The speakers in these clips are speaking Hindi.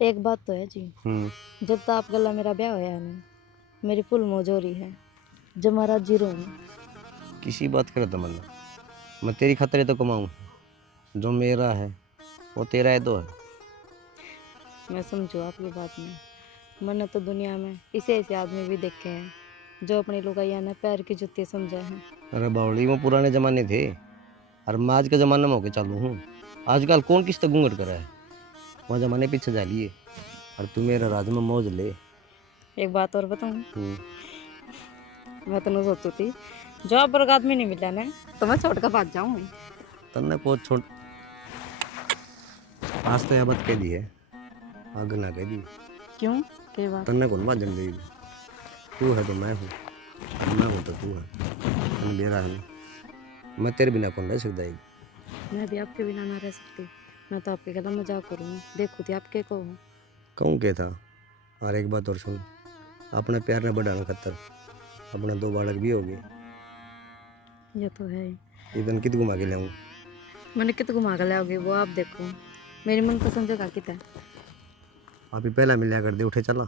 एक बात तो है जी, जब तक आप गला मेरा ब्याह होया है ना, मेरी फुल मौजूरी है, जब महाराज जीरो में। किसी बात करे तमन्ना, मैं तेरी खतरे तो कमाऊं, जो मेरा है वो तेरा है तो है। मैं समझू आपकी बात में, मैंने तो दुनिया में ऐसे ऐसे आदमी भी देखे हैं जो अपनी लुगाइया ने पैर की जुत्ती समझे हैं। अरे बावली, वो पुराने जमाने थे और मैं आज के जमाने में होके चालू हूँ। आजकल कौन किस तक घूंघट करा है, वो जमाने पीछे जा लिए और तू मेरा राज में मौज ले। एक बात और बताऊं, मैं तो नहीं सोचती थी जो आप पर आदमी नहीं मिला ना तो मैं छोड़ कर भाग जाऊंगी। तन्ने को छोड़, आज तो यह बात कह दी है, आगे ना कह दी। क्यों, क्या बात? तन्ने कौन बात जल गई, तू है तो मैं हूँ, मैं हूँ तो तू है, मेरा है ना, मैं तेरे बिना कौन रह सकता है। मैं भी आपके बिना ना रह सकती, मैं तो आपके कदम मजाक करूँगी, देखो थी आपके को। कहूँ क्या था। और एक बात और सुन, अपने प्यार ने बढ़ाने खतर अपने 2 बालक भी हो गए। ये तो है। इवन कित घुमा के लाऊं, मैंने कित घुमा कर लाओगे वो आप देखो, मेरी मनपसंद जगह कित है। अभी पहला मिलया कर दे, उठे चला।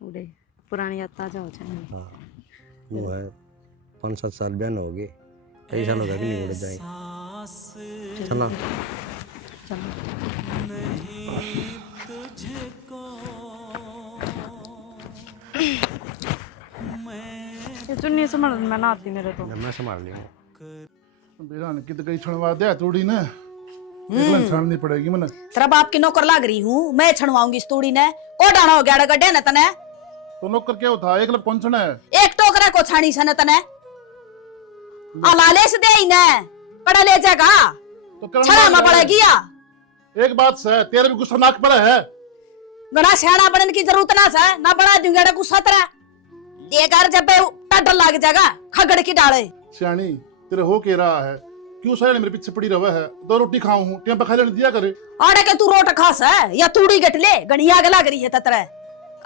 उड़े पुरानी याद ताजा हो जाए। हाँ वो है, 5-7 साल बयान हो गए, कई साल हो गए कि नहीं उड़ जाए। चला ये चुन्नी संभाल मैं ना आती मेरे तो। मैं संभाल लिया। बेरान कित गई छणवा दे तोड़ी ने, एकलन छाननी पड़ेगी मने। तेरा बाप की नौकर लाग रही हूँ, मैं छणवाऊंगी इस तूड़ी ने। को डाना हो गया गड्ढे ने तने। तो नौकर क्या होता, एकल कौन छणे है? एक टोकरा को छानी सन तने अलाले से दे ही ने पड़ा ले जाएगा तो छड़ा में पड़ेगी या। एक बात से तेरे भी गुस्सा नाक पर है। गड़ा सियाना बनने की जरूरत ना से, ना बना दूंगा गुस्सा तेरा लेकर जब डर लग जाएगा खगड़ की डाले। सियानी तेरे हो के रहा है, क्यों सारे मेरे पीछे पड़ी रहा है? 2 रोटी खाऊं हूं, टेम पे खा लेने दिया करे। आड़े के तू रोट खास है या तूड़ी गट ले, गणिया गला करी है ततरे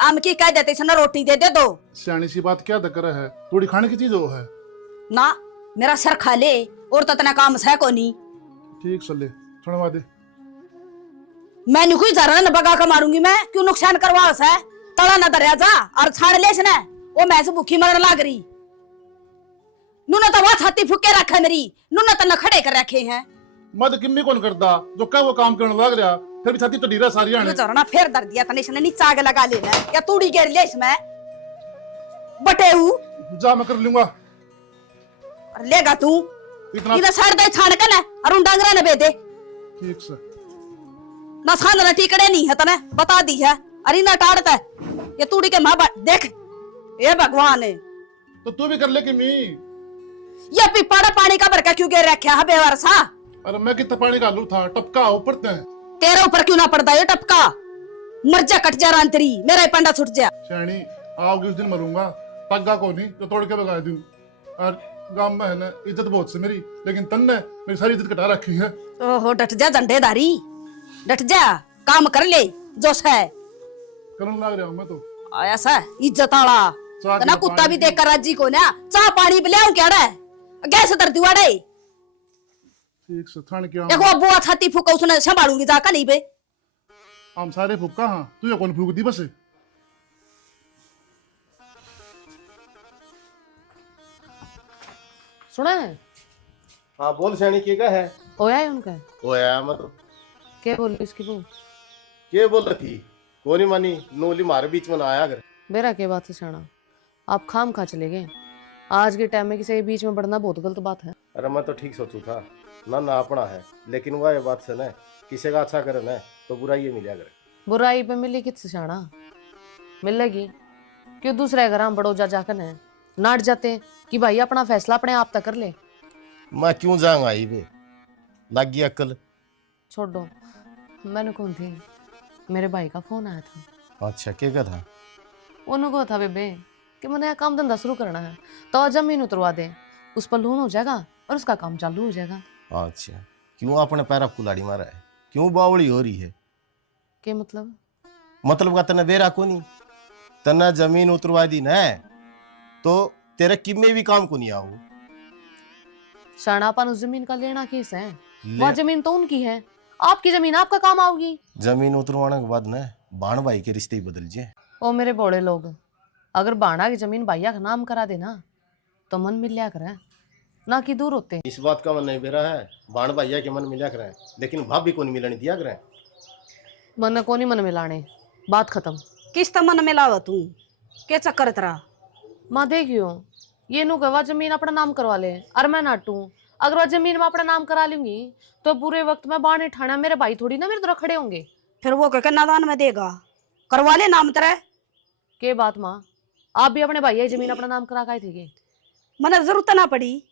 आम की कह देते सना रोटी दे दे दो। सियानी सी बात क्या दकर है, तोड़ी खाने की चीज वो है ना, मेरा सर खा ले और ततना काम है को नहीं। ठीक सले छणवा दे। मैं नहीं कोई जरा न बगा का मारूंगी, मैं क्यों नुकसान करवा से तड़ा न दरिया जा और छाड़ ले सने वो मैं से भूखी मरने लाग रही। नूने तो बहुत छाती फुके रखे मेरी, नूने तो न खड़े कर रखे हैं। मद किम्मी कौन करदा जो का वो काम करने लग रहा, फिर भी छाती तो ढीरा सारी आने। जरा फिर दर दिया तने इसने नीचे आग लगा लेना या तूड़ी घेर ले इसमें बटेऊ जा मैं कर लूंगा। और लेगा तू इतना इधर सर दे छान के ना और उन डांगरा ने बेदे ठीक से ना छान ना टिकड़े नहीं है तने बता दी है। अरे ना टाड़ता ये तूड़ी के मां देख ये भगवान है। तो तू भी कर ले किम्मी। ये पिपड़ा पानी का भरका क्यों गिर रखा है बेवरसा? अरे मैं कितना पानी डालू था, टपका ऊपर ते तेरे ऊपर क्यों ना पड़ता ये टपका? मर जा कट जा रांतरी, मेरा ही पंडा छूट जा। शैनी आओगी उस दिन मरूंगा, तग्गा को नहीं तो तोड़ के भगा दूं। और गांव में है ना इज्जत बहुत से मेरी, लेकिन तन्ने मेरी सारी इज्जत कटा रखी है। ओहो डट जा झंडेदारी, डट जा काम कर ले जो है करने लग रहा हूं मैं तो। आया सा इज्जत आला ना कुत्ता भी देख कर राजी को ना चाह पानी पिलाऊं क्या रे गैस दर दिवाड़े ठीक से थान क्या देखो बुआ छाती फूका उसने संभालूंगी जाकर नहीं बे। हम सारे फूका हां, तू ये कौन फूक दी बस। सुना है? हाँ बोल सैनी, क्या है? ओया है उनका? ओया मतलब क्या बोल रही उसकी बहू? क्या बोल रही थी? कोनी मानी नोली मारे बीच में ना आया कर। मेरा क्या बात है शाना, आप खाम खा चले गए। आज के टाइम में किसी के बीच में बढ़ना बहुत गलत बात है। अरे मैं तो ठीक सोचू था ना, ना अपना है, लेकिन वह ये बात से न किसी का अच्छा करे न तो बुराई ये मिला करे। बुराई पे मिली किससे शाना? मिलेगी क्यों दूसरे घर हम बड़ो जा जाकर न नाट जाते कि भाई अपना फैसला अपने आप तक कर ले। मैं क्यों जाऊंगा आई बे, लग गई अक्ल। छोड़ दो, मैंने कौन थी, मेरे भाई का फोन आया था। अच्छा क्या था? उन्होंने कहा था बेबे कि मैंने काम धंधा शुरू करना है तो जमीन उतरवा दे, उस पर लोन हो जाएगा और उसका काम चालू हो जाएगा। अच्छा क्यों अपने पैर आप कुलाड़ी मारा है, क्यों बावड़ी हो रही है? क्या मतलब? मतलब का तने बेरा को नहीं, तना जमीन उतरवा दी न तो तेरे किम्मे भी काम को नहीं आओ। शानापन उस जमीन का लेना किस है? वह जमीन तो उनकी है, आपकी जमीन आपका काम आओगी। जमीन उतरवाने के बाद न बाण भाई के रिश्ते ही बदल जाए। ओ मेरे बोड़े लोग, अगर बाणा की जमीन भैया का नाम करा देना तो मन मिल लिया करे, ना कि दूर होते। इस बात का मन नहीं बेरा है, बाण भैया के मन मिला करें, लेकिन भाभी को नहीं मिलने दिया करें। मन को नहीं मन मिलाने, बात खत्म। किस तो मन में लावा तू, के चक्कर तेरा? माँ देखियो, ये नु गवा जमीन अपना नाम करवा ले और मैं नाटू। अगर वह जमीन में अपना नाम करा लूंगी तो पूरे वक्त में बाण ठाणा मेरे भाई थोड़ी ना मेरे तरफ खड़े होंगे। फिर वो क्या नादान में देगा? करवा ले नाम तेरा। के बात माँ, आप भी अपने भैया की जमीन अपना नाम करा के थे? मने जरूरत ना पड़ी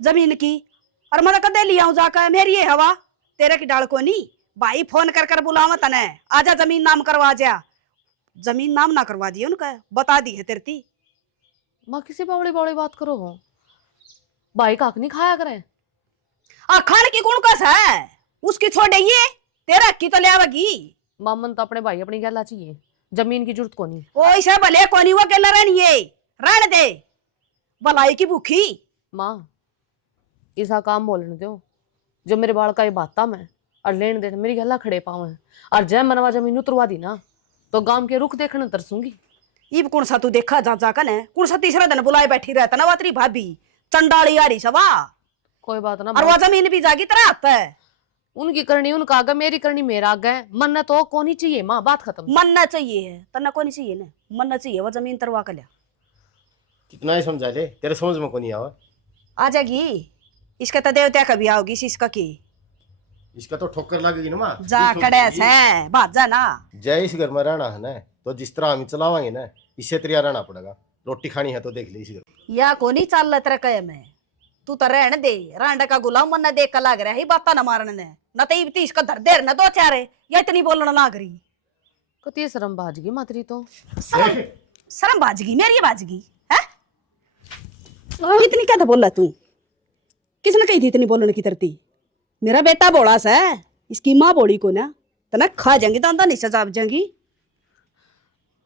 जमीन की, और मैं कदे लिया हूं जाकर, मेरी ये हवा तेरे की डाल को नहीं। भाई फोन कर कर बुलावा तने, आजा जमीन नाम करवा जा। जमीन नाम ना करवा दियो उनका, बता दी है तेरती। माँ किसी बावड़ी बावड़ी बात करो हो, भाई काक नहीं खाया करे। खान की कौन कस है, उसकी छोड़ ये तेरा की तो ले आवेगी। मामन तो अपने भाई अपनी गैला चाहिए, जमीन की जरूरत को नहीं। ओ ऐसे भले कोनी वो केला रहनी है, रहने दे भलाई की भूखी। माँ ऐसा काम बोलने दो जो मेरे बाल का ये बाता मैं और लेन देन मेरी गला खड़े पाँव है, और जय मनवा जमीन उतरवा दी ना तो गांव के रुख देखने तरसूंगी। इब कौन सा तू देखा जा जाकर ने, कौन सा तीसरा दिन बुलाए बैठी रहता ना वातरी भाभी चंडाली आ रही सवा। कोई बात ना, और वो जमीन भी जागी तेरा हाथ है। उनकी करनी उनका आगे, मेरी करनी मेरा आगे। मन तो कोनी चाहिए माँ, बात खत्म। मनना चाहिए है तना को नहीं चाहिए ना, मनना चाहिए वो जमीन तरवा कर लिया। कितना ही समझा ले, तेरे समझ में को नहीं आवा। आ जाएगी इसका तो देवता कभी आओगी इसका की। इसका तो ठोकर लगेगी ना माँ। जा कड़े से बात जा ना। जय इस घर में रहना है ना, तो जिस तरह हम चलावांगे ना, इससे तैयार रहना पड़ेगा। रोटी खानी है तो देख ले इस घर। या को नहीं चल तेरा कहे में, तू तो रहने दे। रांडा का गुलाम मन देख कर लाग रहा है, बात ना मारने ने न तो इब इसका धर देर न दो चारे, या इतनी बोलना लाग रही। कती शर्म बाजगी मातरी तो। शर्म बाजगी, मेरी बाजगी है। इतनी क्या था बोला तू? किसने कही थी इतनी बोलने की तरती? मेरा बेटा बोला सा, इसकी माँ बोली को ना तना खा जाएंगी तो अंदर नीचे जाप जाएंगी।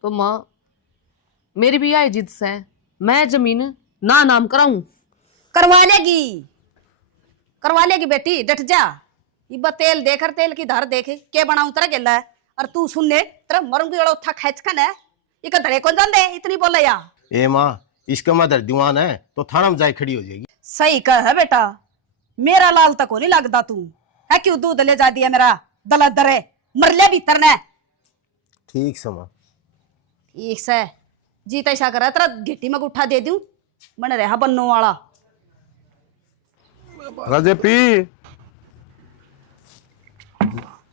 तो माँ मेरी भी आई जिद से मैं जमीन ना नाम कराऊं। करवा लेगी, करवा लेगी बेटी, डट जा। इब्बा तेल देकर तेल की धार देखे के बनाऊं तेरा गेला है, और तू सुनने तेरा मरूंगी बड़ा उठा खैच खन है। इका धड़े कौन जान दे इतनी बोला या? ए माँ, इसका मदर दीवान है तो थाना में जाए खड़ी हो जाएगी। सही कह है बेटा, मेरा लाल तक को नहीं लगता तू है। क्यों दूध ले जा दिया मेरा दला दरे मरले भीतर ने। ठीक समा एक से जीता ऐसा करा तेरा घिट्टी में उठा दे दूं, मन रहा बन्नो वाला। जेपी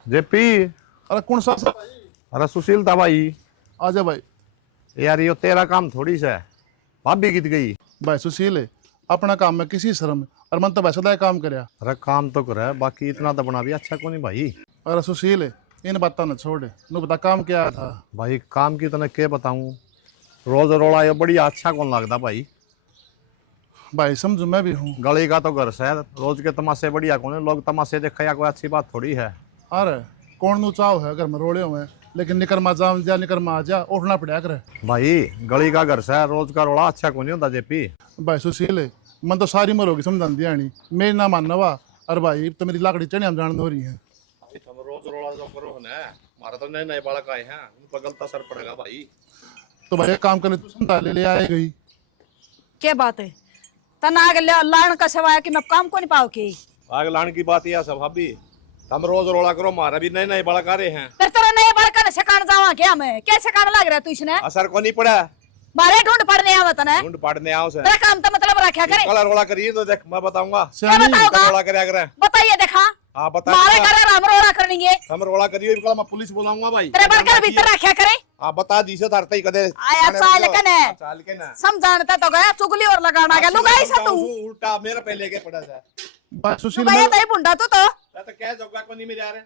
जेपी अरे कौन सा अरे सुशील था भाई। आजा भाई। यार ये तेरा काम थोड़ी सा है, भाभी कित गई? भाई सुशील है अपना काम में किसी शर्म, और मन तो वैसा दाय काम करया। अरे काम तो करे, बाकी इतना तो बना भी अच्छा को नहीं भाई। अरे सुशील है इन बातों न छोड़, नु बता काम क्या था? भाई काम की तने के बताऊं, रोज रोड़ा ये बड़ी अच्छा कौन लगता भाई। भाई समझू मैं भी हूँ। गली का तो घर से रोज के तमाशे बढ़िया कौन है, लोग तमाशे देखे या कोई अच्छी बात थोड़ी है। अरे कौन नु चाव है घर में रोड़े हुए, लेकिन निकर मा जा निकर मा जा उठना पड़ा करे। भाई गली का घर से रोज का रोड़ा अच्छा कौन होता जेपी। भाई सुशील है मन तो सारी मरोगी समझा दिया नहीं, मेरी ना मानना वा। और भाई तो मेरी लाकड़ी चढ़ी हम जान हो रही है। रोज रोड़ा जो करो ना, हमारा तो नए नए बालक आए हैं, उन पर गलत असर पड़ेगा भाई। तो भाई एक काम करने तू समझा ले आए गई। क्या बात है तना आगे लाण का सवाया कि मैं काम को नहीं पाओ के। आग लाने की बात यह सब भाभी, हम रोज रोड़ा करो, हमारा भी नए नए बालक आ रहे हैं। फिर तेरा नए बड़का ने सिखाने जावा क्या? मैं क्या सिखाने लग रहा है तू इसने? असर को नहीं पड़ा, मारे ढूंढ पड़ने आवत ने। ढूंढ पाड़ने आओ से तेरा काम तो मतलब रखा करे। कलर रोड़ा करिए तो देख मैं बताऊंगा। क्या बताओगा? रोड़ा करे अगर बताइए देखा। हाँ बता। मारे करे राम रोड़ा करनी है। हम रोड़ा करिए कल मैं पुलिस बुलाऊंगा भाई। तेरे बड़का भीतर रखा करे। हाँ बता दी से धरते ही कदे आया चाल कने चाल के ना समझानता तो गया चुगली और लगाना गया लुगाई सा तू। उल्टा मेरे पे लेके पड़ा था। भाई सुशील लुगाई तो बुंडा तू तो। तो क्या जोगा को नहीं मिल आ रहे।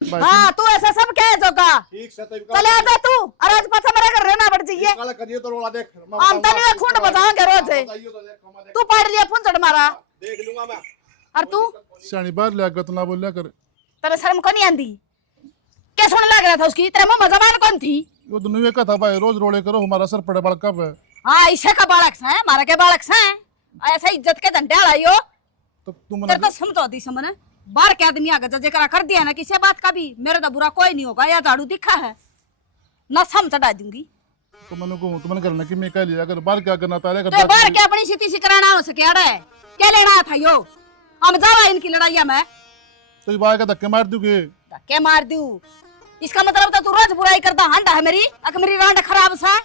हाँ तू ऐसा सब कह जोगा। ठीक से तो चले आ जा तू, और आज पाछा मेरे घर रहना पड़ जाइए। कल करिए तो रोड़ा देख हम तो नहीं खूंट बजाओगे रोज। तू पढ़ लिया फुंचड़ मारा। देख लूंगा मैं। और तू सियानी बार ले गया तो ना बोलिया कर। तेरे शर्म को नहीं आंदी? क्या सुन लग रहा था उसकी? तेरे मुंह में जबान कौन थी? वो तो नुए का था भाई, रोज रोड़े करो हमारा सर पड़े बड़ कब है। हाँ ऐसे का बालक है, मारा के बालक है। ऐसा इज्जत के झंडे अड़ाइयो। तो तुम तेरे तो समझो दी समझ बाहर के आदमी आगे जजे करा कर दिया ना किसी बात का भी, मेरे तो बुरा कोई नहीं होगा। या झाड़ू दिखा है ना सम चढ़ा दूंगी। तो मैंने कहूँ तो मैंने करना कि मैं कह लिया कर बाहर क्या करना तारे तो करता बाहर क्या अपनी सीटी सी कराना हो सके अड़े क्या लेना था यो हम जावा इनकी लड़ाइया में तो ये बाहर का धक्के मार दूंगे। धक्के मार दूं इसका मतलब तो तू रोज बुराई करता हंडा है मेरी अगर मेरी रांड खराब सा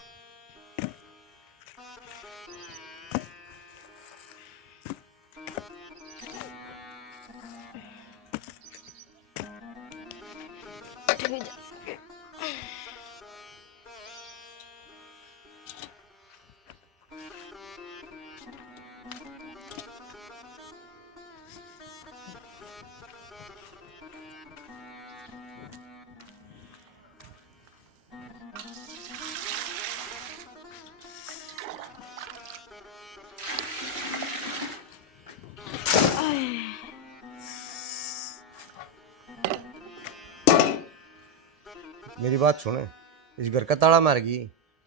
मेरी बात सुने, इस घर का ताला मार गई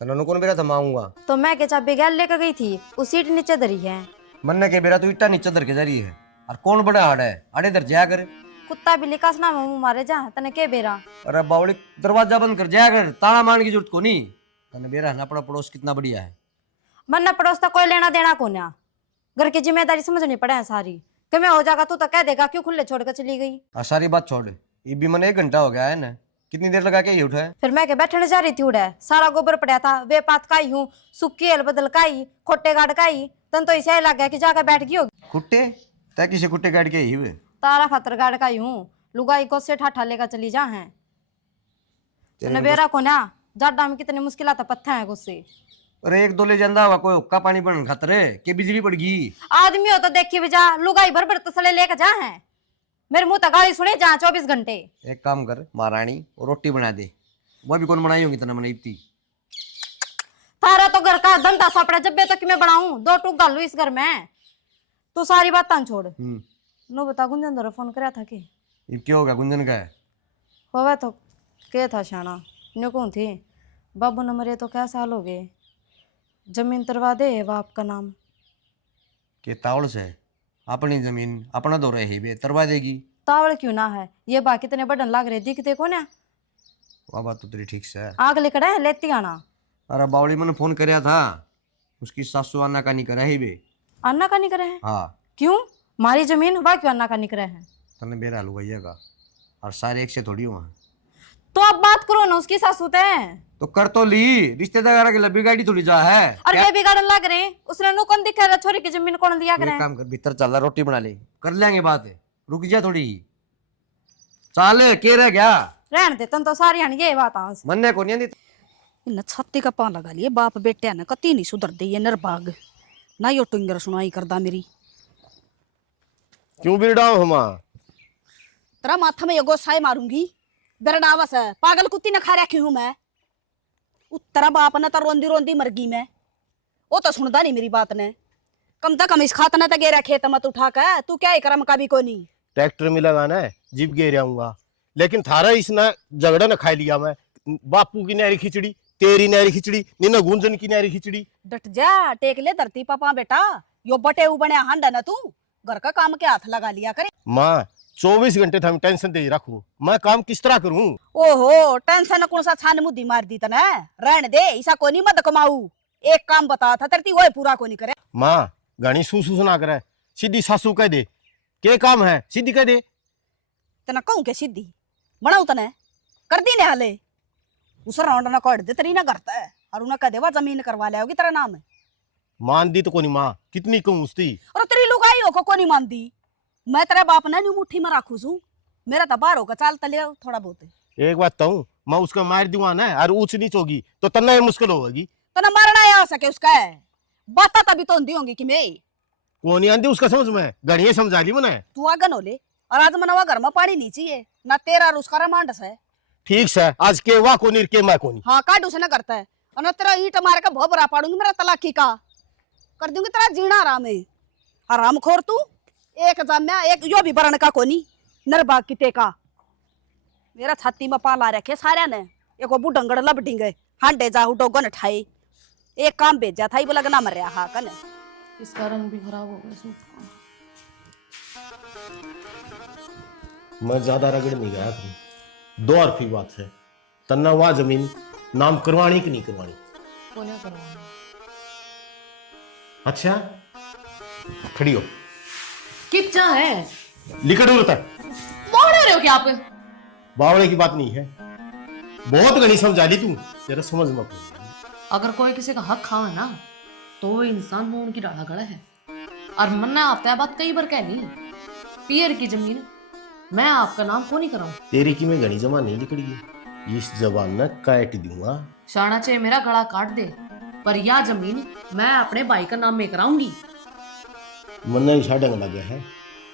तनु कौन बेरा थमाऊंगा। तो मैं के चाबी गैल लेकर गई थी उस सीट नीचे धरी है। मन्ने के बेरा तू इट्टा नीचे धर के जा रही है और कौन बड़ा आड़ है आड़े धर जाया कर। कुत्ता बिल्ली का ना मुंह मारे जा तने के बेरा। अरे बावली दरवाजा बंद कर जाया कर, ताला मारने की जरूरत को नहीं। तने बेरा ना पड़ा पड़ोस कितना बढ़िया है। मन्ना पड़ोस तो कोई लेना देना को ना, घर की जिम्मेदारी समझनी पड़े है सारी। कि मैं हो जाएगा तू तो कह देगा क्यों खुले छोड़ कर चली गई। सारी बात छोड़, ये भी मैंने 1 घंटा हो गया है ना, कितनी देर लगा के ये उठा है। फिर मैं के बैठने जा रही थी उड़े सारा गोबर पड़ा था वे पात काई हूँ सुक्की हल बदल काई खोटे गाड़ काई तन तो इसे लग गया कि जाकर बैठ गई होगी। खुट्टे तय किसी खुट्टे काट के ही हुए तारा खातर गाड़ काई हूँ लुगाई को से ठाठा लेकर चली जा है बेरा को ना जाडा में कितनी मुश्किल आता पत्थर है गुस्से। अरे 1 2 ले जांदा हुआ कोई हुक्का पानी बन खातर के बिजली पड़ गई। आदमी हो तो देखी भी जा लुगाई भर भर तसले लेकर जा है मेरे मुंह तक गाली सुने जा 24 घंटे। एक काम कर महारानी और रोटी बना दे, वो भी कौन बनाई होगी तना बनाई थी। तारा तो घर का धंधा सापड़ा जब तक मैं बनाऊं 2 टूक गालू इस घर में। तू सारी बात छोड़ नो बता गुंजन दर फोन कराया था कि ये क्या होगा गुंजन का है। होवे तो के था शाना न्यू कौन थी बाबू न मरे तो क्या साल हो गए जमीन तरवा दे बाप का नाम के तावड़ से अपनी जमीन अपना दो रहे बे तरवा देगी। तावड़ क्यों ना है ये बाकी इतने बटन लाग रहे दिखते को ना। वह बात तो तेरी ठीक से है। आग लिखड़ा है लेती आना। अरे बावली मैंने फोन कराया था उसकी सासू आना का नहीं करा है बे। अन्ना का नहीं करे है हाँ क्यों मारी जमीन हुआ क्यों अन्ना का नहीं करे है। तने बेरा लुगाइया का और सारे एक से थोड़ी हुआ तो अब बात करो ना उसकी सासू ते तो कर तो ली रिश्तेदार के लंबी गाड़ी थोड़ी जा है। और वे बिगाड़न लग रहे उसने नु कौन दिखा रहा छोरी की जमीन कौन दिया करे। एक काम कर भीतर चल रहा रोटी बना ले कर लेंगे बात रुक जा थोड़ी चाल के रह गया रहन दे तन तो सारी हन ये बात आंस मन्ने को नहीं इन छत्ती का पान लगा लिए बाप बेटे ने कती नहीं सुधर दी ये नरबाग ना यो टुंगर सुनाई करदा मेरी। क्यों बिरडाओ हमा तेरा माथा में ये गोसाई मारूंगी बेरडावस है पागल कुत्ती ने खा रखी हूं मैं। तेरा बाप ने तो रोंदी रोंदी मर गई मैं वो तो सुनता नहीं मेरी बात ने कम तक कम इस खात ने तो गेरा खेत मत उठा के तू क्या करम का भी को नहीं। ट्रैक्टर में लगाना है जीप गे आऊंगा लेकिन थारा इसने झगड़ा न खा लिया मैं। बापू की नारी खिचड़ी तेरी नारी खिचड़ी नीना गुंजन की नारी खिचड़ी। डट जा टेक ले धरती पापा बेटा यो बटे बने हांडा ना तू घर का काम के हाथ लगा लिया करे। माँ 24 घंटे था टेंशन दे रखू मैं काम किस तरह करूं। ओहो टेंशन कौन सा छान मुद्दी मार दी तने रहने दे ऐसा को नहीं मत कमाऊ एक काम बता था तेरी वो पूरा को नहीं करे। माँ घनी सूसू सुना करे सीधी सासू कह दे के काम है सीधी कह दे तना कहूं के सीधी बनाऊ तने कर दी ने हाले उस राउंड ना काट दे तेरी ना करता है और उन्हें कह देवा जमीन करवा ले होगी तेरा नाम है। मान दी तो कोनी माँ कितनी कहूं उसकी और तेरी लुगाई हो को नहीं मान दी मैं तेरे बाप ने मुट्ठी में राखू छू मेरा तो बाहर होगा चाल तले थोड़ा बहुत। एक बात तो मैं उसका मार दूंगा ना और ऊंच नीच होगी तो तन्ना मुश्किल होगी। तना मारना आ सके उसका है बात तभी तो होंगी होंगी कि मैं को नहीं आंदी उसका समझ में गणिये समझा ली मैंने। तू आगन हो ले और आज मनवा घर में पानी नहीं चाहिए ना तेरा और उसका रमांडस है। ठीक से आज के वाह को नहीं के मैं को नहीं। हाँ काट उसे ना करता है और ना तेरा ईट मार का भोबरा पाड़ूंगी मेरा तलाकी का कर दूंगी तेरा जीना आराम है। आराम खोर तू एक जाम्या एक यो भी बरण का कोनी नरबाग की टेका मेरा छाती में पाला रखे सारे ने एक वो बुडंगड़ लपटिंगे हांडे जा डोगन ठाई एक काम भेजा था ही बोला ना मर रहा हा कल इसका रंग भी खराब हो गया सूट का। मैं ज्यादा रगड़ नहीं गया था 2 अरफी बात है तन्ना वहां जमीन नाम करवानी कि नहीं करवानी? कोन्या करवाना। अच्छा खड़ी हो, कितना है? लिखट होता है। बोल रहे हो क्या आप? बावड़े की बात नहीं है, बहुत घनी समझा ली तू, तेरा समझ में पड़ी। अगर कोई किसी का हक खावे ना तो वो इंसान मोहन की डाला गड़ा है। और मन्ना आपका बात कई बार कहनी, पियर की जमीन मैं आपका नाम को नहीं कराऊं। तेरी की मैं घनी जमा नहीं निकली, इस जबान में काट दूंगा। शाना चाहे मेरा गला काट दे, पर यह जमीन मैं अपने भाई का नाम में कराऊंगी। मन्ना ही ढंग लगे है,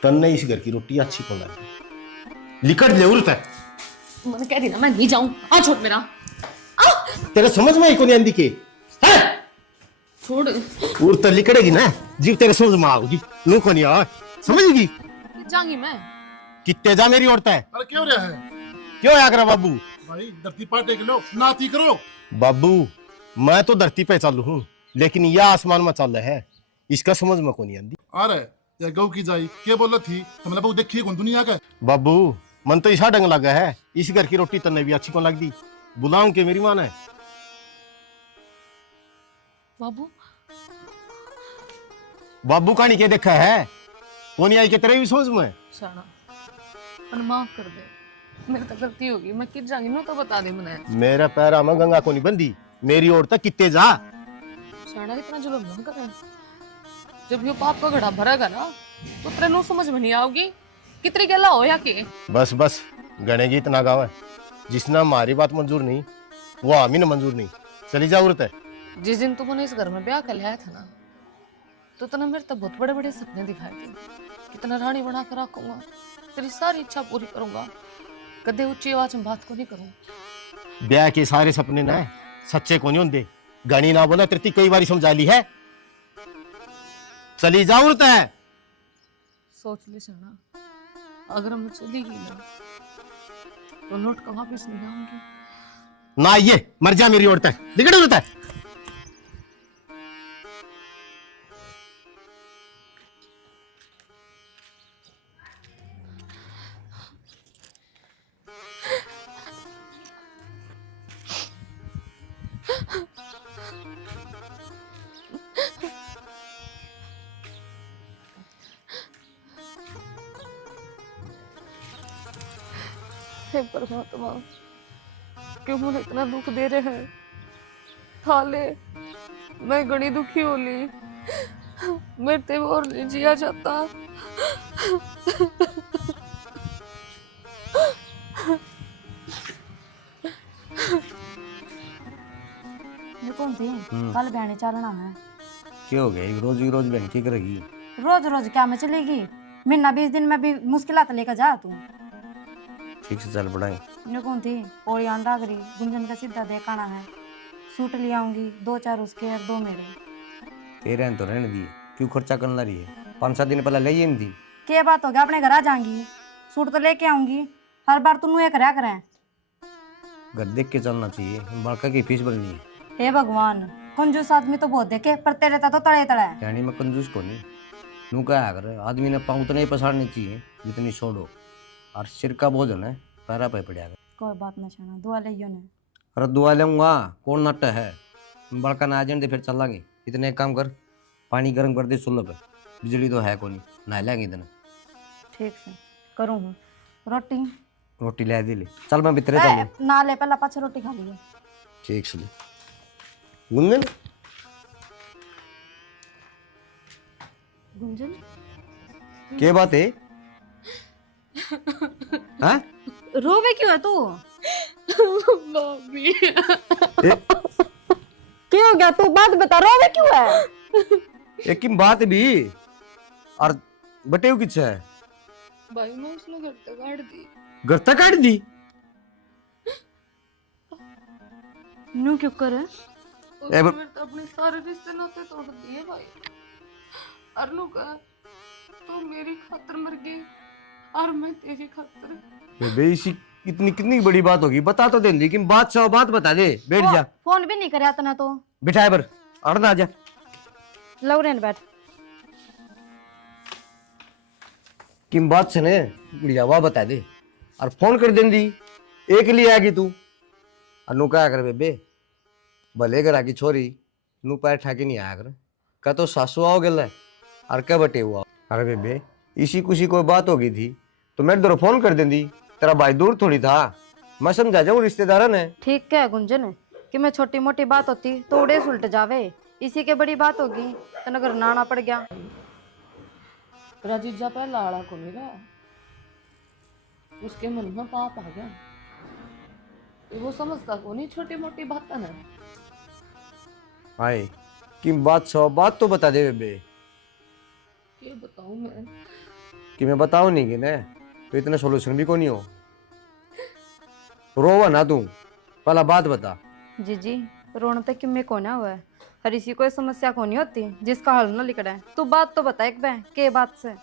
तन्ने इस घर की रोटी अच्छी को लगी। लिखट जरूरत है। मैंने कह दी ना मैं नहीं जाऊं। आ छोड़ मेरा, तेरे समझ में ही को नहीं आंदी के है? छोड़। और तो लिखड़ेगी ना, जीव तेरे समझ में आओगी। नू को नहीं आ समझेगी। जाऊंगी मैं। कितने जा मेरी औरत है? अरे क्यों रहा है क्यों आगरा बाबू? भाई धरती पाटे के लो नाती करो। बाबू मैं तो धरती पे चालू हूँ, लेकिन यह आसमान में चल रहा है, इसका समझ में को नहीं आंदी। आ रहा है या गौ की जाई क्या बोला थी तो मतलब वो देखिए कौन दुनिया का। बाबू मन तो ईसा ढंग लगा है, इस घर की रोटी तन्ने भी अच्छी को लग दी। बुलाऊं के मेरी मान है? बाबू बाबू कहानी के देखा है, कौन आई के तेरे भी समझ में? शाना पर माफ कर दे, मेरे तो गलती होगी। मैं कित जाऊंगी ना तो बता दे मने। मेरा पैरा में गंगा को नहीं बंदी, मेरी औरत कितने जा। शाना इतना जुल्म ना करे। जब यो पाप का घड़ा भरेगा ना तो तेरे नु समझ में नहीं आओगी कितनी गला हो या के। बस बस गणे गीत ना गावे, जिसने हमारी बात मंजूर नहीं वो हमी ने मंजूर नहीं। चली जा औरत है। जिस दिन तुमने इस घर में ब्याह कर लिया था ना तो तूने मेरे तो बहुत बड़े बड़े सपने दिखाए थे, कितना रानी बना कर रखूंगा, तेरी सारी इच्छा पूरी करूंगा, कदे ऊंची आवाज में बात को नहीं करूं। ब्याह के सारे सपने ना सच्चे को नहीं होंगे, गणी ना बोला तेरी कई बार समझा ली है। चली जा औरत है। सोच ले शाना, अगर मैं चली गई ना तो लौट कर वापिस नहीं आऊंगी। ना ये मर जा मेरी औरत है, निकल औरत है। हे परमात्मा, क्यों मुझे इतना दुख दे रहे हैं? थाले मैं गणी दुखी होली, मेरे ते और नहीं जिया जाता। ये कौन थी? कल बहने चलना है। क्या हो गया रोज बहन की करेगी? रोज रोज क्या मैं चलेगी? महीना 20 दिन में भी मुश्किलात लेकर जा तू। ठीक से चल पड़ाएं। ये कौन थी? पोड़ी अंडा करी गुंजन का सीधा देखाना है। सूट ले आऊंगी, 2-4 उसके और 2 मेरे। तेरे हैं तो रहने दिए, क्यों खर्चा करना रही है? 5-7 दिन पहले ले ही नहीं थी। क्या बात हो गया, अपने घर आ जाऊंगी, सूट तो लेके आऊंगी। हर बार तू एक रहा करें। घर देख के चलना चाहिए, बाका की फीस भरनी है। हे भगवान, कंजूस आदमी तो बहुत देखे, पर तेरे तो तड़े तड़े है। यानी मैं कंजूस को नहीं, नू क्या कर आदमी ने पाँव उतने ही पसारनी चाहिए जितनी छोड़ो, और सिर का भोजन है पैरा पे पड़ा। कोई बात ना छाना, दुआ ले ने। अरे दुआ लूंगा, कौन नट है? बड़का ना आ जाने दे फिर चलेंगे। इतने एक काम कर, पानी गर्म कर दे चूल्हे पे, बिजली तो है कोनी, नहा लेंगे इतने। ठीक से करूँ हूँ। रोटी रोटी ले दे ले, चल मैं भीतर चलूं। ना ले, पहला पाछे रोटी खा लिए। ठीक से गुंजन गुंजन क्या बात है? हाँ? रोवे क्यों है तू? भाभी क्यों हो गया तू? बात बता, रोवे क्यों है? एक बात भी और बटेव किच है? भाई मैं उसने घर तक काट दी। घर तक काट दी? नू क्यों करे? उसने मेरे तो अपने सारे रिश्ते नाते तोड़ दिए भाई। अरनू का तो मेरी खातिर मर गई और मैं तेरी खातिर। बेसी इतनी कितनी बड़ी बात होगी, बता तो दे, लेकिन बात सौ बात बता दे। बैठ जा। फोन भी नहीं करे तने तो। बिठाए पर और आ जा। लौरेन बैठ। किम बात से ने बढ़िया वा बता दे और फोन कर देंदी एक लिए आगी तू। अनु क्या कर बेबे, भले घर की छोरी नू पैर ठाके नहीं आया कर। का तो सासू आओ गल और क्या बटे हुआ। अरे बेबे इसी कुशी कोई बात हो गई थी तो मैं इधर फोन कर देंदी। तेरा भाई दूर थोड़ी था, मैं समझा जाऊँ रिश्तेदार ने। ठीक है गुंजन कि मैं छोटी मोटी बात होती तो उड़े उल्ट जावे, इसी के बड़ी बात होगी तो नगर नाना पड़ गया। राजीव जा पहला आड़ा को नहीं रहा, उसके मन में पाप आ गया। तो वो समझता को नहीं छोटी मोटी बात ना। आए कि बात सौ बात तो बता दे बेबे। क्या बताऊं मैं? कि मैं बताऊं नहीं कि ना तो इतना सोल्यूशन भी को नहीं हो। रोवा ना तू, पहला बात बता। जी रोना तक कि मैं कोना हुआ है, हर इसी कोई समस्या को नहीं होती जिसका हल न लिखड़ा है। तू बात तो बता एक बे के बात से।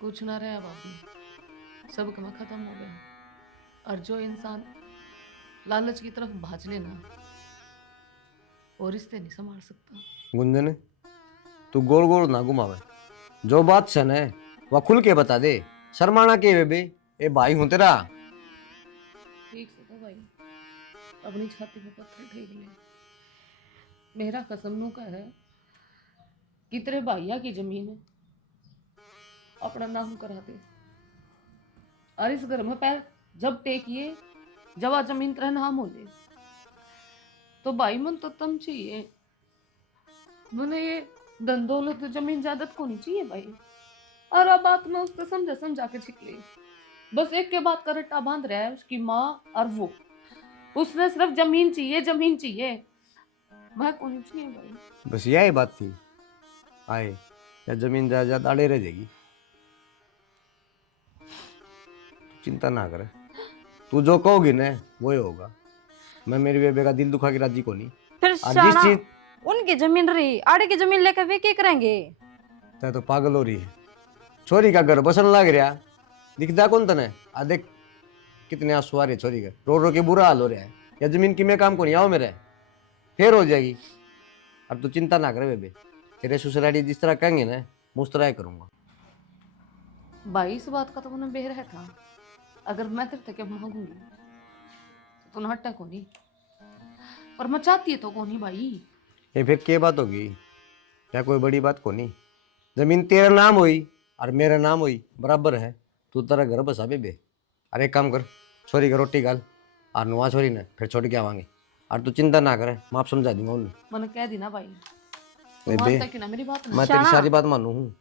कुछ ना रहा बाबू, सब कमा खत्म हो गया। और जो इंसान लालच की तरफ भाज लेना वो रिश्ते नहीं संभाल सकता। गुंजन तू गोल गोल ना घुमावे, जो बात सन है वह खुल के बता दे। शर्माना के बेबे, ए भाई हूं तेरा। ठीक से तो भाई अपनी छाती पे पत्थर ठेक ले। मेरा कसम नु का है कि तेरे भैया की जमीन अपना नाम करा दे। और इस घर में पैर जब टेकिए, जब आ जमीन तेरा नाम हो ले, तो भाई मन तो तम चाहिए। मैंने ये धन दौलत जमीन जायदाद को नहीं चाहिए भाई। और अब बात में उसको समझा समझा के छिक ली। बस एक के बात का रट्टा बांध रहा है उसकी माँ और वो। उसने सिर्फ जमीन चाहिए, जमीन चाहिए। मैं को नहीं चाहिए भाई। बस यही बात थी। आए या जमीन जायदाद आड़े रह जाएगी, चिंता ना कर। तू जो कहोगी ना वो ही होगा। मैं मेरी बेबे का दिल दुखा के राजी को नहीं। फिर और जिस शाना चीज उनकी जमीन रही, आड़े की जमीन लेकर वे क्या करेंगे? तै तो पागल हो रही है। छोरी का घर बसन लग रहा, दिखता कौन तने? आ देख कितने आंसू आ रहे छोरी के, रो रो के बुरा हाल हो रहा है। या जमीन की मैं काम को नहीं आओ मेरे, फिर हो जाएगी। अब तू चिंता ना करे बेबे, तेरे ससुराली जिस तरह कहेंगे ना मैं उस तरह ही करूंगा। भाई इस बात का तो मैंने बेर था। अगर मैं तेरे तक मांगूंगी तो तू हट्टा को नहीं, पर मैं चाहती है तो को नहीं भाई। ये फिर क्या बात होगी? क्या कोई बड़ी बात को नहीं? जमीन तेरा नाम हुई और मेरा नाम हुई बराबर है। तू तेरा घर बसा बेबे। अरे एक काम कर, छोरी का रोटी गाल और नुआ छोरी ने फिर छोड़ के आवांगे। और तू चिंता ना करे, माफ समझा दूंगा उन्हें। मैंने कह दी ना भाई, तू बेबे मानता क्यों ना मेरी बात? मैं तेरी सारी बात मानू हूँ,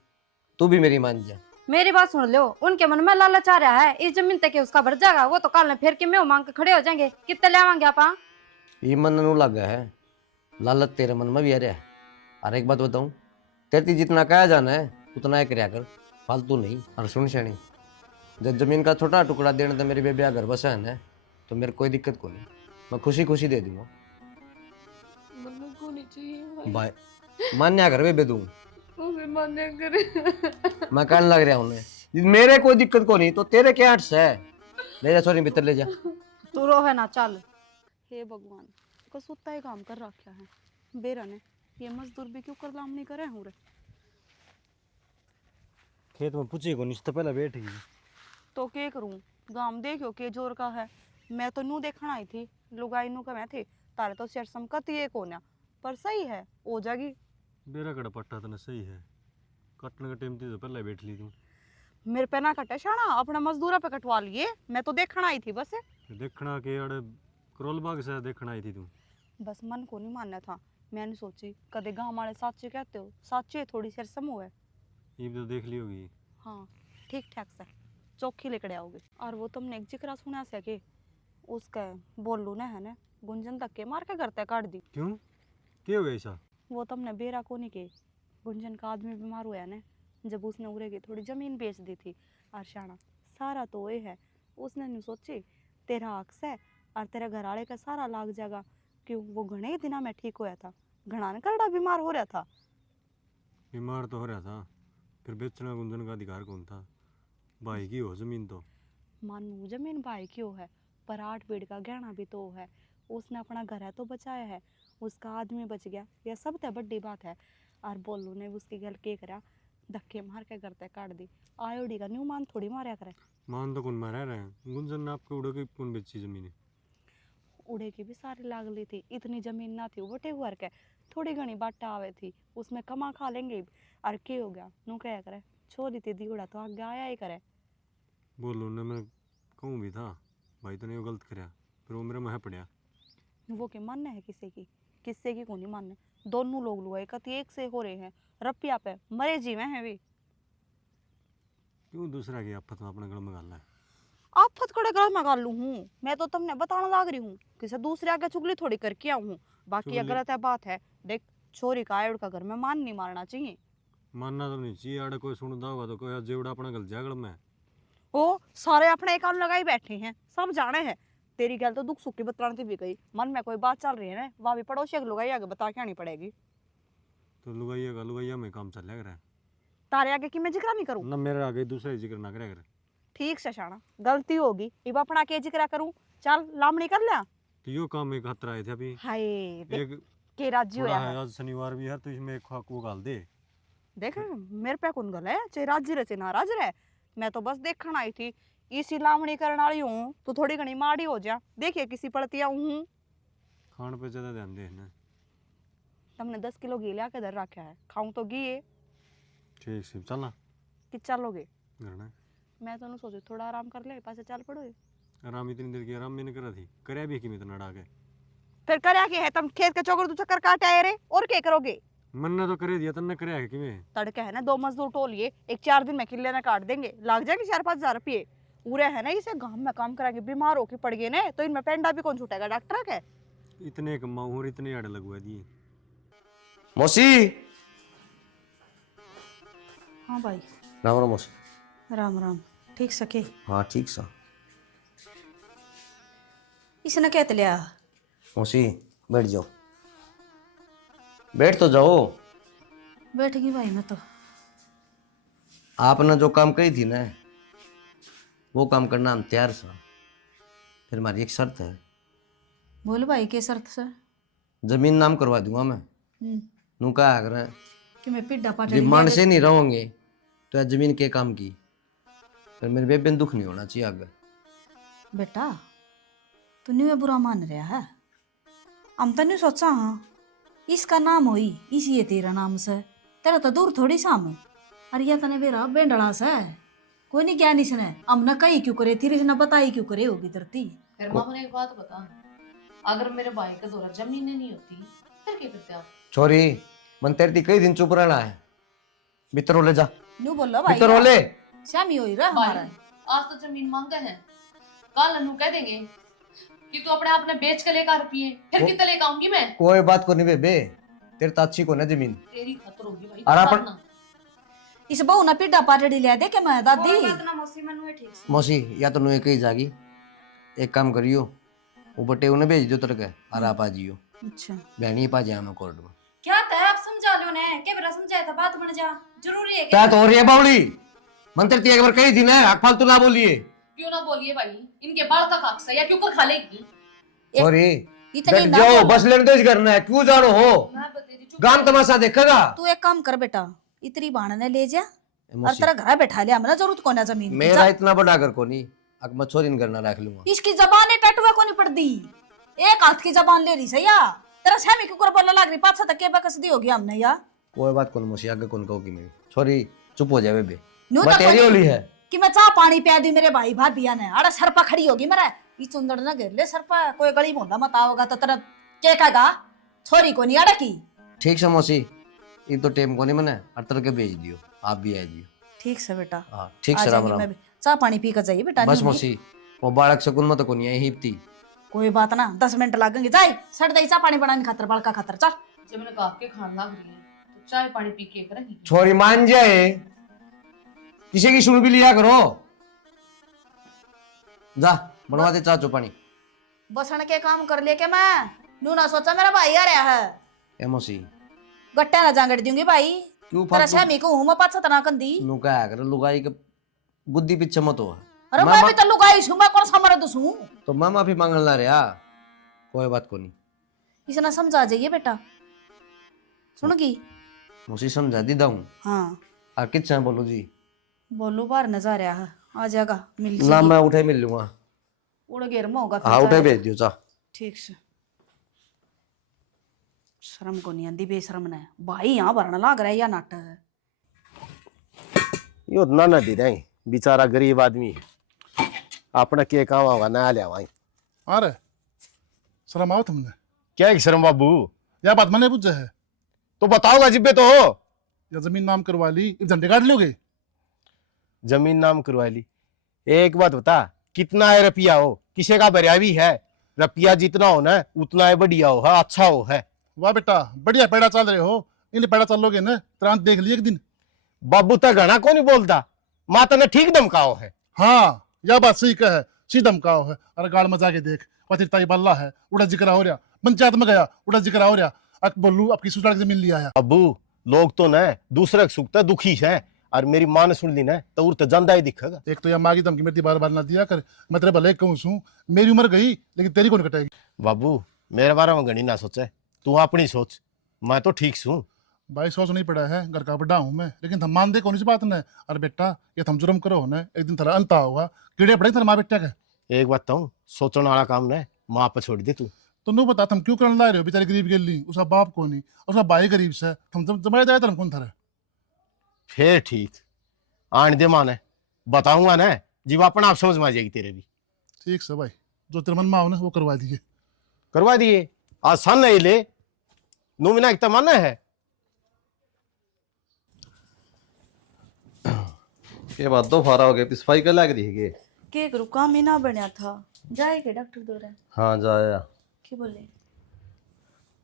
तू भी मेरी मान जा। मेरी बात सुन लो, उनके मन में लालच आ रहा है इस जमीन तक उसका भर जाएगा। वो तो कल फिर के मैं मांग के खड़े हो जाएंगे, कितने ले आवांगे आप? ये मन नू लगा है, लालच तेरे मन में भी आ रहा है। और एक बात बताऊं, तेरे जितना कहा जाना है उतना ही करया कर, फालतू नहीं। और सुन शैणी, जब जमीन का छोटा टुकड़ा देने तो मेरे बेबे घर बसा है ना, तो मेरे कोई दिक्कत को नहीं, मैं खुशी खुशी दे दूंगा। मैंने को नहीं चाहिए भाई। भाई मान्या कर बेबे तू, तू भी मान्य करे। मैं कहने लग रहा हूँ मेरे कोई दिक्कत को नहीं तो तेरे क्या हट है। ले जा सोनी भीतर ले जा। तू रो है ना, चल। हे भगवान, कसूता ही काम कर रखा है बेरा ने। ये मजदूर भी क्यों कर लाम नहीं करे हूँ रे। खेत में पूछे को नहीं तो पहले बैठ गई। तो के करूँ, गांव देखो के जोर का है। मैं तो नू देखना आई थी, लुगाई नू का मैं थी। तारे तो शेर समकत ये कोन्या, पर सही है हो जाएगी। बेरा कड़ा पट्टा तो सही है, कटने का टाइम थी तो पहले बैठ ली तू। मेरे पे ना कटे शाना, अपना मजदूरा पे कटवा लिए। मैं तो देखना आई थी बस। देखना के अड़े करोल बाग से देखना आई थी तू। बस मन को नहीं मानना था। मैंने सोची कदे गाँव वाले साचे कहते हो, साचे थोड़ी शेर सम है। ये तो देख ली होगी। हाँ ठीक ठाक से चौखी लेकर आओगे। और वो तुमने एक जिक्र सुना से कि उसका बोलू ना है ना गुंजन तक के मार के करते काट दी। क्यों, क्या हो गया ऐसा? वो तुमने बेरा को नहीं के गुंजन का आदमी बीमार हुआ है ना, जब उसने उरे की थोड़ी जमीन बेच दी थी। और शाना सारा तो ये है, उसने नहीं सोची तेरा अक्स है और तेरे घर वाले का सारा लाग जाएगा। क्यों, वो घने ही दिना में ठीक होया था, घना ने करड़ा बीमार हो रहा था। बीमार तो हो रहा था, फिर बेचना गुंजन का अधिकार कौन था? भाई की हो जमीन तो। मानू जमीन भाई क्यों है, पर 8 पेड़ का गहना भी तो है। उसने अपना घर है तो बचाया है, उसका आदमी बच गया, यह सब तो बड़ी बात है। और बोलू ने उसकी गल के करा, धक्के मार के करते काट दी। आयोडी का न्यू मान थोड़ी मारा करे। मान तो कौन मारा रहे हैं? गुंजन ने आपको उड़ो के कौन बेची जमीन? उड़े की भी सारी लाग ली थी, इतनी जमीन ना थी वो टेहुअर के, थोड़ी घनी बाटा आवे थी, उसमें कमा खा लेंगे। और के हो गया नू क्या करे, छोरी थी दीवड़ा तो आगे आया ही करे। बोलो ना, मैं कहूँ भी था भाई तने वो गलत करया, फिर वो मेरे मुँह पड़या। वो के मानने है किससे की को नहीं मानने। दोनों लोग लुगाई कति एक से हो रहे हैं, रपिया पे मरे जीवे हैं भी। क्यों दूसरा की आफत में अपने गल में गालना है? आफत कड़े गला में गालू हूँ मैं, तो तुमने बताने लाग रही हूँ, किसी दूसरे आगे चुगली थोड़ी करके आऊँ हूँ। बाकी चुगली- गलत है बात है, देख छोरी का आयुड़ का घर में मान नहीं मारना चाहिए। मानना तो नहीं चाहिए, आड़े कोई सुनता होगा तो कोई जेवड़ा अपना गल जागड़ में। ओ सारे अपने एक कान लगाई बैठे हैं, सब जाने हैं। तेरी गल तो दुख सुख की बतलाने भी गई, मन में कोई बात चल रही है ना, वहाँ भी पड़ोसी के लुगाई आगे बता के आनी पड़ेगी। तो लुगाइया में काम चल रहा है तारे आगे की मैं जिक्र नहीं करूँ? ना, मेरे आगे दूसरा ही जिक्र ना करे करे। ठीक से शाना, गलती होगी इब अपना के जिक्र करूँ, चल लामड़ी कर लिया। तो यो काम एक हाथ आए थे अभी, हाय देख एक के राजी थोड़ा होया है, है। आज शनिवार भी है तो इसमें एक खाक वो गाल दे। देख मेरे पे कौन गल है, चाहे राजी रहे चाहे नाराज रहे, मैं तो बस देखने आई थी। इसी लामड़ी करने वाली हूँ तो थोड़ी घनी माड़ी हो जा, देखिए किसी पड़ती हूँ। खान पे ज्यादा ध्यान दे ना। तुमने 10 किलो घी लिया के इधर रखा है, खाऊं तो घी है ठीक से चलना कि चलोगे? घर ना। मैं तो सोचू थोड़ा आराम कर ले, पासे चल पड़ो। आराम इतनी देर की आराम मैंने करा थी, करया भी कि मैं इतना डाके। फिर करया के है, तुम खेत के चौकर दो चक्कर काटे आए रे, और क्या करोगे? मन ने तो करे दिया, तन्ने करया है कि मैं। तड़के है ना 2 मजदूर टोलिए, एक 4 दिन में किले ने काट देंगे, लग जाएंगे 4-5 हजार रुपये। पूरे है ना इसे गांव में काम कराएंगे, बीमार होके पड़ गए ना तो इनमें पेंडा भी कौन छूटेगा, डॉक्टर के? इतने कमाऊं और इतने आड़े लगवा दिए। मौसी। हाँ भाई। राम राम मौसी। राम राम। ठीक सके? हाँ ठीक सा। इसने कहते लिया? मौसी बैठ जाओ, बैठ तो जाओ। बैठेगी भाई मैं तो। आपने जो काम कही थी ना वो काम करना हम तैयार सा। फिर हमारी एक शर्त है। बोल भाई के शर्त से? जमीन नाम करवा दूंगा मैं। नू क्या अगर कि मैं पिड्डा पाटा जब मान से नहीं रहोगे तो यह जमीन के काम की, फिर मेरे बेबे दुख नहीं होना चाहिए आगे। बेटा तू नहीं बुरा मान रहा है, हम तो नहीं सोचा हाँ इसका नाम होई इसी है तेरा नाम से, तेरा तो दूर थोड़ी साम। अरे या तने मेरा बेंडड़ा से कोई नहीं क्या निसने, हम ना कही क्यों करे तेरे से ना बताई क्यों करे होगी धरती। फिर माँ मुझे एक बात बता, अगर मेरे भाई का दौरा जमीन नहीं होती फिर क्या करते आप? छोरी मन तेरी कई दिन चुप रहना है, भीतर ले जा, न्यू बोलो भाई भीतर ले। शामी होई रहा भाई हमारा। आज तो जमीन मांगे हैं, कल अनु कह देंगे कि तू अपने आप ने बेच के लेकर पिए, फिर कितने लेकर आऊंगी मैं? कोई बात को नहीं बेबे, तेरे तो अच्छी को ना जमीन। तेरी खतर होगी भाई। और अपन- मानना। इस बहू ना पिड्डा पाटड़ी लिया दे के मैं दादी। मौसी या तो नुए कही जागी, एक काम करियो वो बटे उन्हें भेज दो तरह और आप आ जियो। अच्छा बहनी पा जाए मैं कोर्ट में। क्या था आप समझा लो ने के बरा समझाया था बात बन जा जरूरी है क्या तो हो रही है बावली, मंत्र ती एक बार कही थी ना, फालतू ना बोलिए। क्यों ना बोलिए भाई, इनके बाल का खाक या क्यों कर खा लेगी? सॉरी इतनी बैठ ना जाओ, बोल। बस लेने दो इस घर में, क्यों जानो हो? मैं बतेरी चुप गांव तमाशा देखेगा। तू एक काम कर बेटा, इतनी बाण ने ले जा और मौसी, तेरा घर बैठा लिया, हमें जरूरत को ना जमीन की। मेरा इतना बड़ा घर को नहीं, अब मैं छोरी नहीं करना रख लूंगा। इसकी जबान टटुआ को नहीं पड़ दी, एक हाथ की जबान ले रही सैया, तेरा सहमी क्यों बोलने लग रही, पाछा तक के बकस दी होगी हमने या। कोई बात कौन मौसी, आगे कौन कहूगी मैं। छोरी चुप हो जाए बे, न्यू मैं तो तेरी कोई- होली है। कि मैं चाह पानी पिया दी मेरे भाई भाभी ने, अरे सर पर खड़ी होगी मेरा ये चुंदड़ ना गिर ले सर पर, कोई गली मोहल्ला मत आओगा तो तेरा के कहेगा छोरी को नहीं अड़की। ठीक है मौसी, ये तो टेम को नहीं मैंने हर तरह के भेज दियो, आप भी आ जियो। ठीक से बेटा, हाँ ठीक आ से, राम जाएंगी राम। मैं भी, चाह पानी पी कर जाइए बेटा। बस नहीं, मौसी वो बालक शकुन मत को नहीं है हिपती। कोई बात ना, 10 मिनट लगेंगे, जाए सड़ दई चाह पानी बनाने खातर बालका खातर चल। जब मैंने कहा के खान लग रही है तो चाय पानी पी के करेंगी। छोरी मान जाए, किसी की सुन भी लिया करो। जा बनवा दे चाचो पानी। बसन के काम कर लिए के मैं नू ना सोचा मेरा भाई आ रहा है, ए मौसी गट्टा ना जांगड़ दूंगी भाई, क्यों तेरा फालतू सहमी को हूं मैं पाछा तना कंदी। नु का कर लुगाई के बुद्धि पीछे मत हो। अरे मैं भी तो लुगाई छू, मैं कौन सा मर्द छू? तो मैं माफी मांगन ला रहा, कोई बात को नहीं। इसना समझा जाइए बेटा, सुनगी? मौसी समझा दी हूँ। हाँ आ कितना बोलो जी? बोलो बाहर नजर आ रहा है, आ जाएगा मिल ना जाएगी। मैं उठे मिल लूंगा। उड़ गेर में होगा फिर हाँ उठे जाएगा। भेज दियो चा। ठीक से शर्म को नहीं आंदी बेशरम ने भाई यहाँ भरना लाग रहा है या नाटक यो ना दे देंगे बेचारा गरीब आदमी है अपना के काम होगा ना ले भाई अरे शर्म आओ तुमने क्या है शर्म बाबू यह बात मैंने पूछा है तो बताओगा जिब्बे तो हो या जमीन नाम करवा ली एक झंडे काट लोगे जमीन नाम करवा ली एक बात बता कितना है रुपया हो किसी का भरिया भी है रुपया जितना हो ना उतना है बढ़िया हो है अच्छा हो है वाह बेटा बढ़िया पेड़ा चल रहे हो इन पेड़ा चलोगे ना तुरंत देख लिए एक दिन बाबू तक घना को नहीं बोलता माता ने ठीक धमकाओ है हाँ यह बात सही कह है सी धमकाओ है अरे गाड़ में जाके देख पतिरताई बल्ला है उड़ा जिक्र हो रहा पंचायत में गया उड़ा जिक्र हो रहा अब बोलू आपकी ससुराल की जमीन लिया है अबू लोग तो न दूसरे के सुख दुखी है और मेरी माँ ने सुन ली ना तो उर तो जानदा ही दिखेगा एक तो यह माँ की धमकी मेरी बार बार ना दिया कर मैं तेरे भले कहूँ सू मेरी उम्र गई लेकिन तेरी कौन कटेगी बाबू मेरे बारे में घनी ना सोचे तू अपनी सोच मैं तो ठीक छू भाई सोच नहीं पड़ा है घर का बड़ा हूँ मैं लेकिन हम मान दे कौन सी बात न अरे बेटा ये थम जुर्म करो ना एक दिन तेरा अंत होगा कीड़े पड़े तेरे माँ बेटा के एक बात कहूँ सोचने वाला काम न माँ पर छोड़ दे तू तो नु बता तुम क्यों करने ला रहे हो बेचारे गरीब के लिए उसका बाप को नहीं उसका भाई गरीब से तुम जमाए जाए तुम कौन था फिर ठीक आन दे माँ ने बताऊंगा ना जीव अपना आप समझ में आ जाएगी तेरे भी ठीक से भाई जो तेरे मन में आओ ना वो करवा दिए आसान नहीं ले नुमिना एक तमन्ना है के बाद दो फारा हो गए सफाई कर लाग रही है के करूँ काम ही ना बनया था जाए के डॉक्टर दौरा हाँ जाया क्या बोले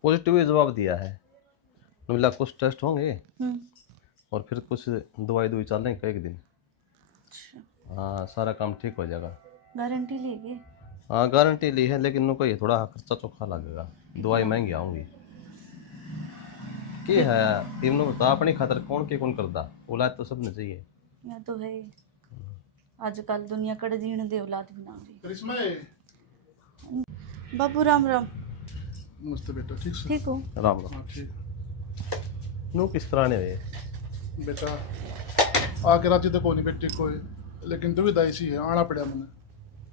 पॉजिटिव ही जवाब दिया है मिला कुछ टेस्ट होंगे और फिर कुछ दवाई चलेंगे का एक दिन हाँ सारा काम ठीक हो जाएगा गारंटी लेगी हाँ गारंटी ली है लेकिन उनको ये थोड़ा खर्चा चौखा लगेगा दवाई महंगी आऊँगी की है तीनों बता अपनी खातर कौन के कौन करता औलाद तो सबने चाहिए या तो है आजकल दुनिया कड़ जीने दे औलाद भी ना रही बाबू राम राम नमस्ते बेटा ठीक से ठीक हो राम राम हाँ ठीक नो किस तरह ने हुए बेटा आके राती तो कोई नहीं बेटी कोई लेकिन दुविधा ऐसी है आना पड़ा मैंने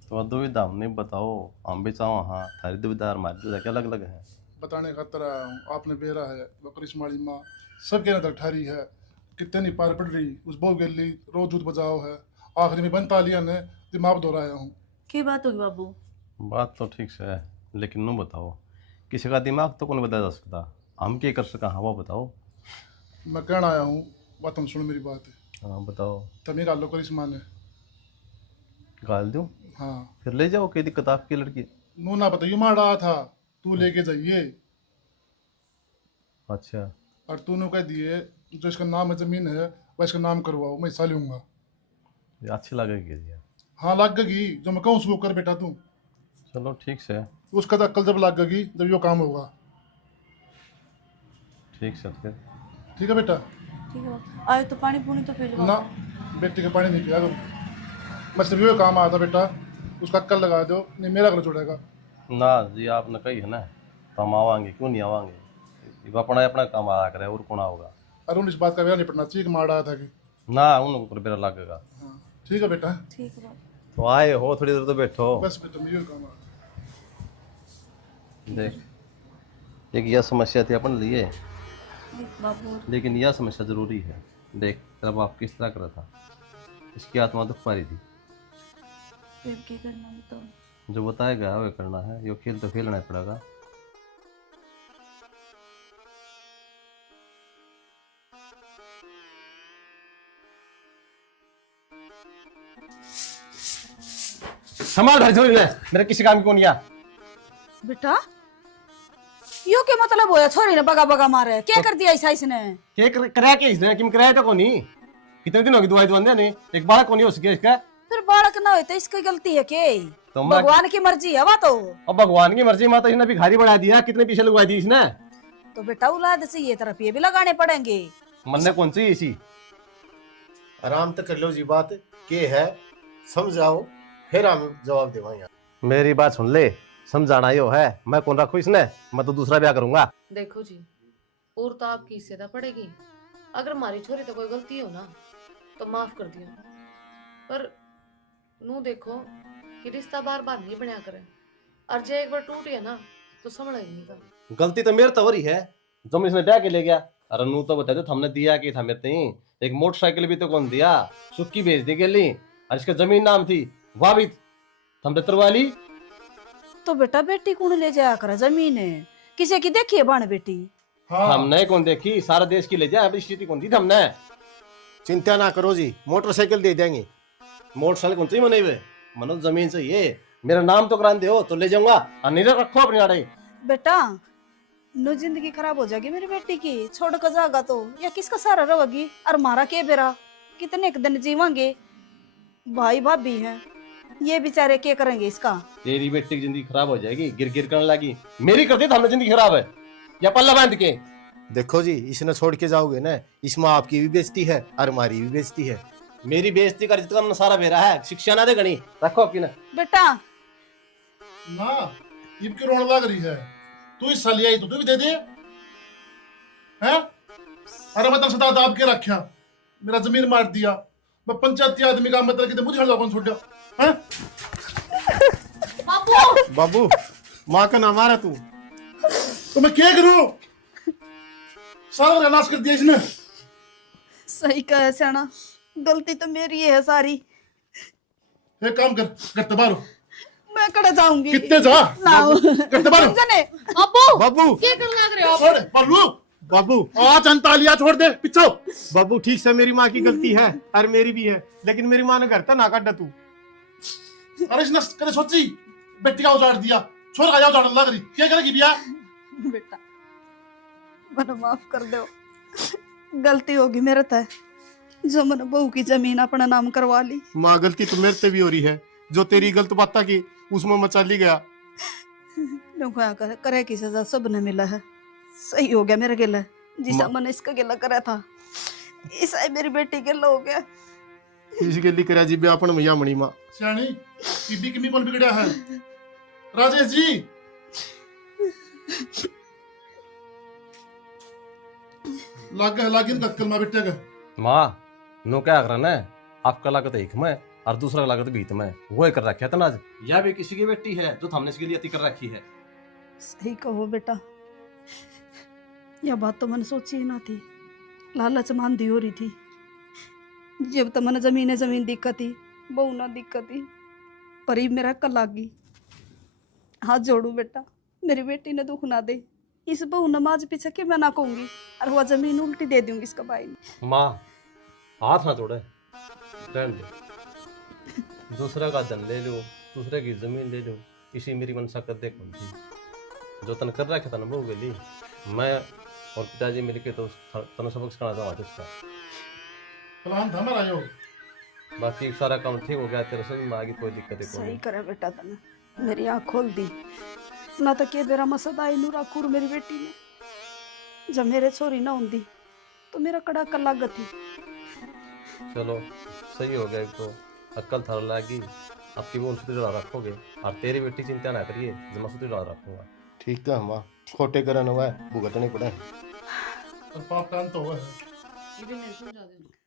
तो दुविधा हमने बताओ हम भी चाहो हाँ थारी दुविधा हमारी दुविधा अलग अलग है बताने खातर आया हूँ आपने बेरा है वो करिश्माड़ी माँ सबके नजर ठारी है कितने नहीं पार पड़ रही उस बो गेली रोज दूध बजाओ है आखिरी में बनता लिया ने दिमाग दोहराया हूँ की बात होगी बाबू बात तो ठीक से है लेकिन नो बताओ किसी का दिमाग तो कौन बता जा सकता हम क्या कर सका हाँ वो बताओ मैं कहना आया हूँ बात हम सुनो मेरी बात है हाँ बताओ तभी गालो करिश्मा ने गाल दूँ हाँ फिर ले जाओ क्या दिक्कत आपकी लड़की नो ना बताइए मार रहा था तू लेके जाइए अच्छा और तूने कह दिए जो इसका नाम है जमीन है वह इसका नाम करवाओ मैं हिस्सा लूंगा ये अच्छी लगेगी जी हाँ लग गई जो मैं कहूँ उसको कर बेटा तू चलो ठीक से उसका तो अक्ल जब लग गई जब यो काम होगा ठीक से फिर ठीक है बेटा ठीक है आए तो पानी पूनी तो पी लो ना बेटी का पानी नहीं पिया करो मैं सिर्फ यो काम आया था बेटा उसका अक्ल लगा दो नहीं मेरा घर छोड़ेगा ना जी आपने कही है ना तो हम आवाएंगे क्यों नहीं आवाएंगे अपना अपना काम आया करे और कौन आओगा अरुण इस बात का व्याह नहीं पड़ना चाहिए कि मार रहा था कि ना उन ऊपर बेरा लगेगा हाँ ठीक है बेटा ठीक है बाबू तो आए हो थोड़ी देर तो बैठो बस बेटा मैं यो काम आया देख एक यह समस्या थी अपन लिए बाबू लेकिन यह समस्या जरूरी है देख तेरा बाप किस तरह कर रहा था इसकी आत्मा दुख पा रही थी फिर क्या करना बताओ जो बताएगा वह करना है यो खेल तो खेलना ही पड़ेगा संभाल भाई छोरी मेरे किसी काम की कौन या बेटा यो के मतलब होया छोरी ने बगा बगा मारे क्या कर दिया ऐसा इसने के कराया के इसने किम कराया तो कोनी कितने दिन हो गए दवाई दवाई ने एक बार कोनी हो सके इसका फिर बालक ना हो तो इसकी गलती है के तो मैं भगवान की मर्जी है वो तो अब भगवान की मर्जी माता इसने भिखारी बढ़ा दिया कितने पीछे लगवा दी इसने तो बेटा औलाद से ये तरफ ये भी लगाने पड़ेंगे मन ने कौन सी इसी आराम तो कर लो जी बात के है समझाओ फिर हम जवाब देवाएंगे मेरी बात सुन ले समझाना यो है मैं कौन रखू इसने मैं तो दूसरा ब्याह करूंगा देखो जी और तो आपकी हिस्सेदार पड़ेगी अगर हमारी छोरी तो कोई गलती हो ना तो माफ कर दियो पर नू देखो कि रिश्ता बार बार नहीं बनया करे और जे एक बार टूट गया ना तो संभल ही नहीं का। गलती तो मेरे तो हो रही है, जो इसने ब्याह के ले गया। अरे नू तो बता दे, हमने दिया कि था मेरे ही एक मोटरसाइकिल भी तो कौन दिया, सुक्की भेज दी गली, और इसका जमीन नाम थी वह भी हमने तरवा ली। तो बेटा बेटी कौन ले जाया कर जमीन है, किसी की देखी है बाण बेटी? हाँ हमने कौन देखी, सारा देश की ले जाए, अभी स्थिति कौन दी थी हमने। चिंता ना करो जी, मोटरसाइकिल दे देंगे। मोटरसाइकिल कौन चाहिए मने मनो, जमीन चाहिए, मेरा नाम तो करा दो तो ले जाऊंगा, और नहीं रखो अपनी आड़े। बेटा नो जिंदगी खराब हो जाएगी मेरी बेटी की, छोड़ कर जाएगा तो या किसका सहारा रहेगी? और मारा के बेरा कितने एक दिन जीवांगे, भाई भाभी हैं, ये बेचारे क्या करेंगे इसका? तेरी बेटी की जिंदगी खराब हो जाएगी, गिर गिर करने लगी, मेरी करती तो हमने जिंदगी खराब है, या पल्ला बांध के। देखो जी, इसने छोड़ के जाओगे ना, इसमें आपकी भी बेइज्जती है और हमारी भी बेइज्जती है। मेरी बेइज्जती कर जितना सारा बेरा है, शिक्षा ना दे गणी, रखो आपकी ना। बेटा ना ये क्यों रोने लग रही है? तू इस साल आई तो तू भी दे दे हैं? अरे मैं तब सदा दाब के रखा, मेरा जमीन मार दिया, मैं पंचायती आदमी का मतलब कि मुझे हड़ कौन छोड़ दिया हैं? बाबू माँ का नाम आ रहा तू। तो मैं क्या करूं? सारा नाश कर दिया इसने। सही कहा सियाना, गलती तो मेरी है सारी। एक काम कर, करते बारो मैं कड़े जाऊंगी। कितने जा लाओ करते बारो जाने। बाबू बाबू क्या करने लग रहे हो आप? छोड़ बल्लू, बाबू आज अंतालिया छोड़ दे पिछो। बाबू ठीक से, मेरी माँ की गलती है और मेरी भी है, लेकिन मेरी माँ ने घर था ना काटा तू। अरे इसने कदे सोची बेटी का उजाड़ दिया, छोड़ का उजाड़ लग रही, क्या करेगी बिया? बेटा मने माफ कर दो, गलती होगी मेरे ते, जो मैंने बहू की जमीन अपना नाम करवा ली। माँ गलती तो मेरे से भी हो रही है, जो तेरी गलत बात की उसमें मचा ली गया। करे की सजा सब ने मिला है, सही हो गया मेरे गिला, जिसा मैंने इसका गिला करा था ऐसा ही मेरी बेटी गिला हो गया। इस गली करा जी ब्याह अपन मैया मणि माँ। सियानी बीबी किमी कौन बिगड़ा है? राजेश जी लागिन कक्कल मां बेटे का माँ नो क्या करना है, आपका लागत एक में और दूसरा लागत बीत में, वो कर रखा था ना आज। यह भी किसी की बेटी है जो हमने इसके लिए अति कर रखी है। सही कहो बेटा, यह बात तो मैंने सोची ही ना थी, लालच मांदी हो रही थी। जब तो मैंने जमीन दिक्कत थी, बहू ना दिक्कत थी, पर ही मेरा कल लागी। हाथ जोड़ू बेटा, मेरी बेटी ने दुख ना दे, इस बहू नमाज पीछे के मैं ना कहूंगी, और वह जमीन उल्टी दे दूंगी इसका भाई। माँ हाथ ना तोड़े, रहने दे, दूसरा का धन ले लो, दूसरे की जमीन ले लो, इसी मेरी मनसा कर दे कौन थी जो तन कर रखा था ना बहू के लिए। मैं और पिताजी मिलके तो तन सबक सिखाना था उसका, प्लान था हमारा यो। बाकी सारा काम ठीक हो गया, तेरे से भी माँ की कोई दिक्कत सही नहीं। करे बेटा, तने मेरी आँख खोल दी ना, तो के बेरा मसद आई नूरा कुर मेरी बेटी ने, जब मेरे छोरी ना होंदी तो मेरा कड़ा कल लागत थी। चलो सही हो गया, तो अक्ल थार लागी, आपकी वो उनसे जुड़ा रखोगे, और तेरी बेटी चिंता ना करिए, जब मैं जुड़ा रखूंगा। ठीक है माँ, खोटे करन हुआ है भुगतने पड़े, और पाप का अंत हुआ है। ये भी नहीं समझा दे।